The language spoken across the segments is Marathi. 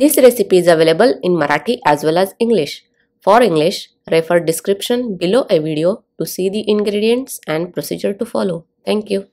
This recipe is available in Marathi as well as English. For English, refer description below a video to see the ingredients and procedure to follow. Thank you.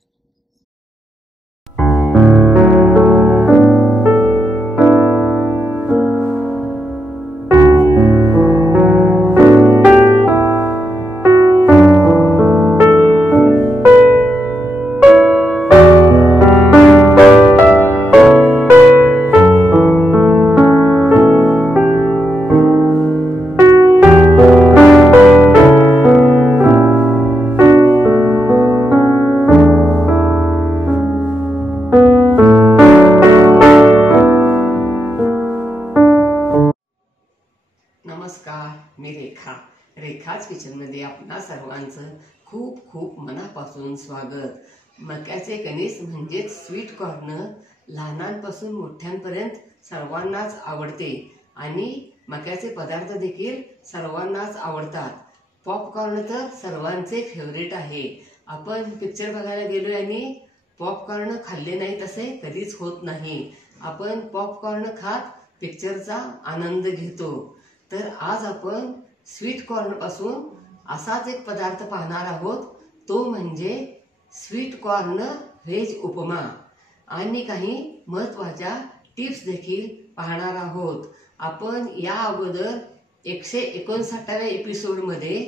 नमस्कार, मी रेखाच किचनमध्ये आपणा सर्वांचं खूप खूप मनापासून स्वागत। मक्याचे कणीस म्हणजे स्वीट कॉर्न लहानांपासून मोठ्यांपर्यंत सर्वांनाच आवडते आणि मक्याचे पदार्थ देखील सर्वांनाच आवडतात। पॉपकॉर्न तर सर्वांचे फेवरेट आहे। आपण पिक्चर बघायला गेलोय आणि पॉपकॉर्न खाल्ले नाही तसे कधीच होत नाही। आपण पॉपकॉर्न खात पिक्चरचा आनंद घेतो। तर आज आपण स्वीट कॉर्न पासून असाच एक पदार्थ पाहणार आहोत, तो म्हणजे स्वीट कॉर्न व्हेज उपमा आणि काही महत्त्वाच्या टिप्स देखील पाहणार आहोत। आपण या अगोदर 159व्या एपिसोड मध्ये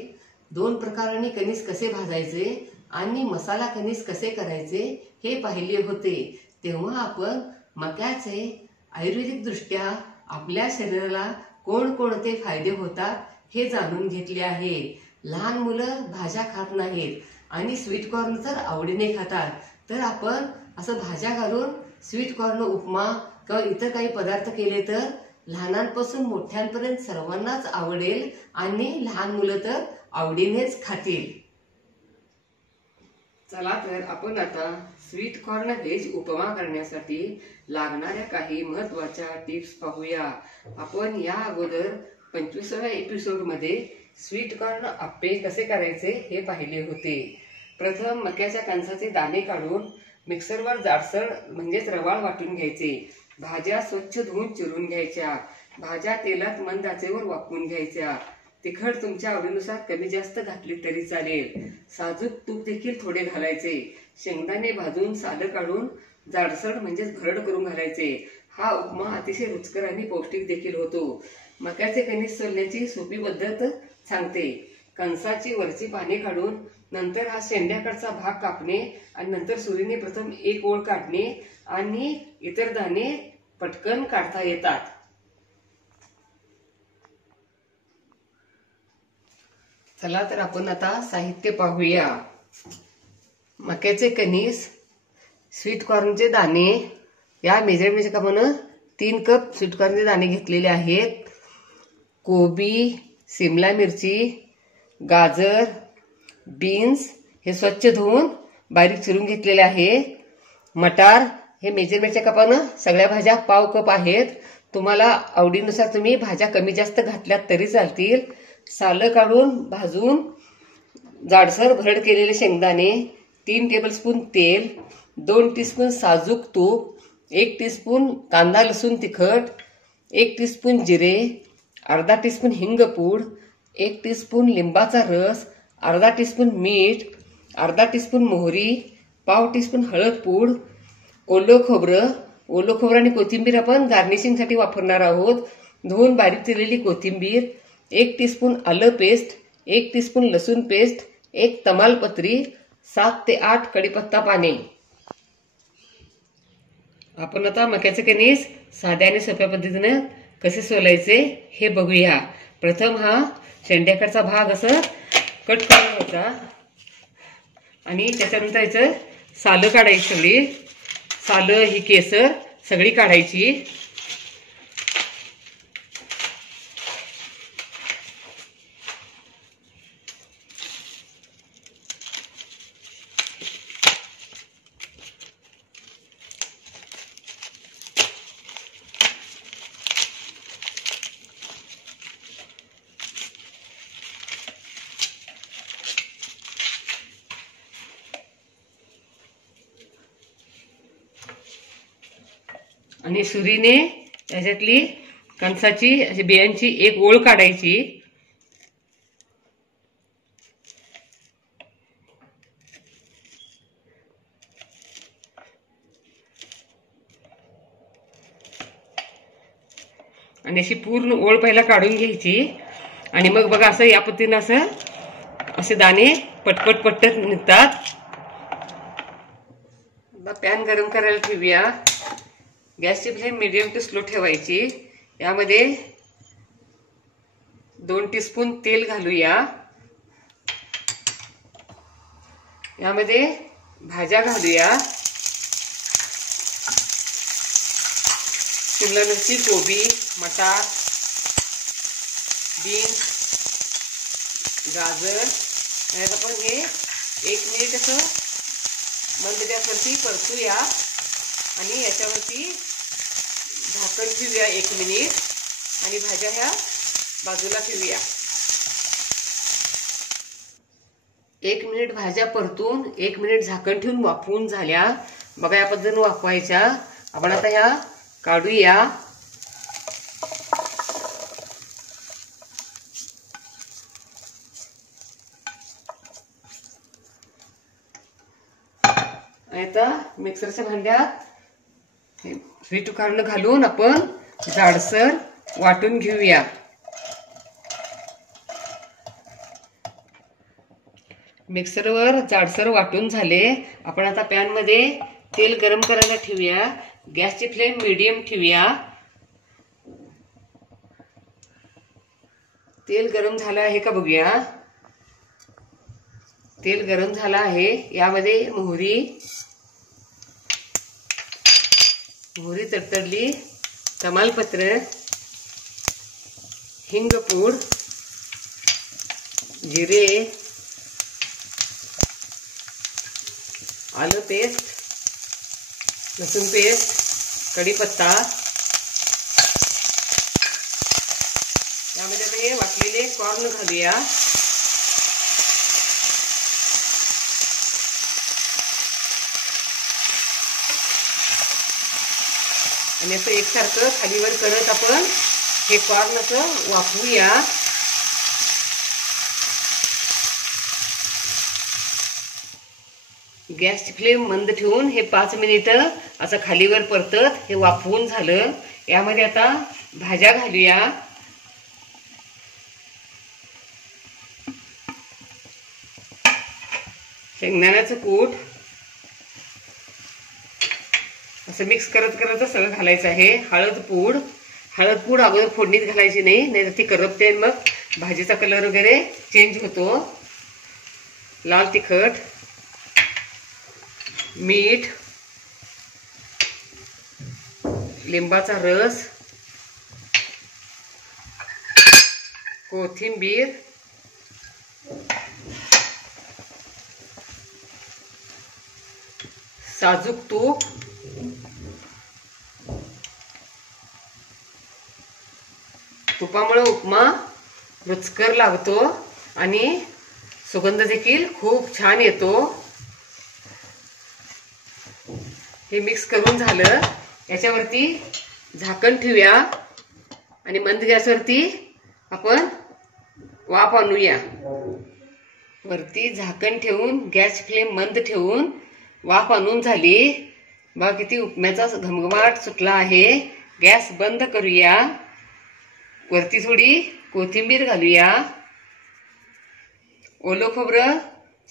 दोन प्रकारांनी कणीस कसे भाजायचे आणि मसाला कणीस कसे करायचे हे पाहिले होते। तेव्हा आपण मक्याचे आयुर्वेदिक दृष्ट्या आपल्या शरीराला कोणकोणते फायदे होतात हे जाणून घेतले आहे। लहान मुलं भाज्या खात नाहीत आणि स्वीट कॉर्न तर आवडीने खातात, तर आपण असं भाज्या घालून स्वीट कॉर्न उपमा किंवा इतर काही पदार्थ केले तर लहानांपासून मोठ्यांपर्यंत सर्वांनाच आवडेल आणि लहान मुलं तर आवडीनेच खातील। चला तर आपण आता स्वीट कॉर्न व्हेज उपमा करण्यासाठी लागणाऱ्या काही महत्त्वाच्या टिप्स पाहूया। आपण या अगोदर 25व्या एपिसोड मध्ये स्वीट कॉर्न आप्पे कसे करायचे हे पाहिले होते। प्रथम मक्याच्या कणसाचे दाणे काढून मिक्सरवर जाडसर म्हणजेच रवाळ वाटून घ्यायचे। भाज्या स्वच्छ धुवून चिरून घ्यायच्या। भाज्या तेलात मंद आचेवर वाफवून घ्यायच्या। तिखट तुमच्या आवडीनुसार कमी जास्त घातली तरी चालेल। साजूक तूप देखील थोडे घालायचे। शेंगदाणे भाजून सालं काढून जाडसर म्हणजेच भरड करून घालायचे। हा उपमा अतिशय रुचकर आणि पौष्टिक देखील होतो। मक्याचे कणीस सोलण्याची सोपी पद्धत सांगते। कणसाची वरची पाने काढून नंतर हा शेंड्याकडचा भाग कापणे आणि नंतर सुरीने प्रथम एक ओळ काढणे आणि इतर दाणे पटकन काढता येतात। चला तर आपण आता साहित्य पाहूया। मक्याचे कणीस, स्वीट कॉर्नचे दाणे, या मेजरमेंटच्या कपानं 3 कप स्वीट कॉर्नचे दाणे घेतलेले आहेत। कोबी, शिमला मिरची, गाजर, बीन्स हे स्वच्छ धुवून बारीक चिरून घेतलेले आहे। मटार हे मेजरमेंटच्या कपानं सगळ्या भाज्या पाव कप आहेत। तुम्हाला आवडीनुसार तुम्ही भाज्या कमी जास्त घातल्या तरी चालतील। सालं काढून भाजून जाडसर भरड केलेले शेंगदाणे, 3 टेबलस्पून तेल, 2 टीस्पून साजूक तूप, 1 टीस्पून कांदा लसूण तिखट, 1 टीस्पून जिरे, अर्धा टीस्पून हिंगपूड, 1 टीस्पून लिंबाचा रस, अर्धा टीस्पून मीठ, अर्धा टीस्पून मोहरी, पाव टीस्पून हळद पूड, ओलं खोबरं आणि कोथिंबीर आपण गार्निशिंगसाठी वापरणार आहोत। धुवून बारीक चिरलेली कोथिंबीर, 1 टीस्पून आलं पेस्ट, 1 टीस्पून लसूण पेस्ट, 1 तमालपत्री, 7 ते 8 कढीपत्ता पाने। आपण आता मक्याचे कणीस साध्या आणि सोप्या पद्धतीने कसे सोलायचे हे बघूया। प्रथम हा शेंड्याकडचा भाग असं कट करून घ्यायचा आणि त्याच्यानंतर याचं सालं काढायची। सगळी सालं ही केसर सगळी काढायची। आणि सुरीने याच्यातली कणसाची अशी बियांची एक ओळ काढायची. आणि अशी पूर्ण ओळ पहिला काढून घ्यायची. आणि मग बघा असं या पद्धतीनं असे दाणे पटपट पटत निघतात. पॅन गरम करायला ठेवूया. गॅसची फ्लेम मीडियम टू स्लो ठेवायची. यामध्ये 2 टीस्पून तेल घालूया. यामध्ये भाज्या घालूया. शिमला मिरची, कोबी, मटार, बीन्स, गाजर. यात आपण हे 1 मिनिट असं मंद गॅसवरती परतूया आणि याच्यावरती झाकण ठेवूया 1 मिनिट आणि भाज्या ह्या बाजूला ठेवूया. 1 मिनिट भाज्या परतून 1 मिनिट झाकण ठेवून वाफवून झाल्या. बघा या पद्धतीने वाफवायच्या. आपण आता ह्या काढूया. आता मिक्सरच्या भांड्यात स्वीट कॉर्न घालून आपण जाडसर वाटून घेऊया. मिक्सरवर जाडसर वाटून झाले. आपण आता पॅन मध्ये तेल गरम करायला ठेवूया. गॅसची फ्लेम मीडियम ठेवूया. तेल गरम झालं आहे का बघूया. तेल गरम झालं आहे. यामध्ये मोहरी तडतडली, तमालपत्र, हिंगपूड, जिरे, आलं पेस्ट, लसूण पेस्ट, कढीपत्ता. यामध्ये आता हे वाटलेले कॉर्न घालूया. आणि असं एकसारखं खालीवर करत आपण हे कॉर्न असं वाफवूया. गॅसची फ्लेम मंद ठेवून हे 5 मिनिटं असं खालीवर परतत हे वाफवून झालं. यामध्ये आता भाज्या घालूया. शेंगदाण्याचं कूट असं मिक्स करत करत सगळं घालायचं आहे. हळद पूड अगोदर फोडणीत घालायची नाही, नाहीतर ती करपते मग भाजीचा कलर वगैरे चेंज होतो. लाल तिखट, मीठ, लिंबाचा रस, कोथिंबीर, साजूक तूप, तुपामुळे उपमा रुचकर लागतो आणि सुगंध देखील खूप छान येतो. हे मिक्स करून झालं. याच्यावरती झाकण ठेवूया आणि मंद गॅसवरती आपण वाफ आणूया. वरती झाकण ठेवून गॅस फ्लेम मंद ठेवून वाफ आणून झाली. बघा किती उपम्याचा घमघमाट सुटला आहे. गॅस बंद करूया. वरती थोडी कोथिंबीर घालूया. ओलं खोबरं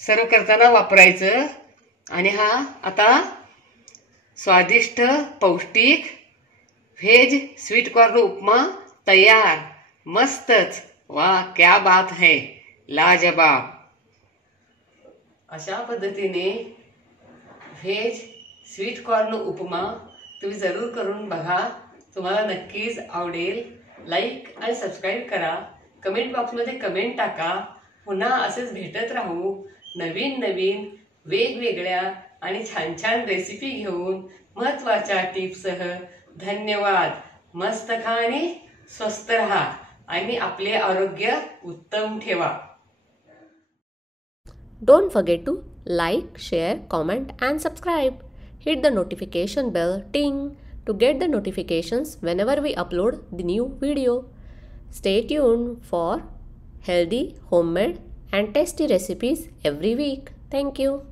सर्व करताना वापरायचं. आणि हा आता स्वादिष्ट पौष्टिक व्हेज स्वीट कॉर्न उपमा तयार. मस्तच. वाह, क्या बात है, लाजवाब. अशा पद्धतीने व्हेज स्वीट कॉर्न उपमा तुम्ही जरूर करून बघा. तुम्हाला नक्कीच आवडेल. लाईक आणि सबस्क्राईब करा. कमेंट बॉक्समध्ये कमेंट टाका. पुन्हा असेच भेटत राहू नवीन वेगवेगळ्या आणि छान छान रेसिपी घेऊन महत्त्वाच्या टिप्ससह. धन्यवाद. मस्त खा आणि स्वस्थ राहा आणि आपले आरोग्य उत्तम ठेवा. Don't forget to like, share, comment and subscribe. Hit the notification bell ting to get the notifications whenever we upload the new video. Stay tuned for healthy, homemade and tasty recipes every week. Thank you.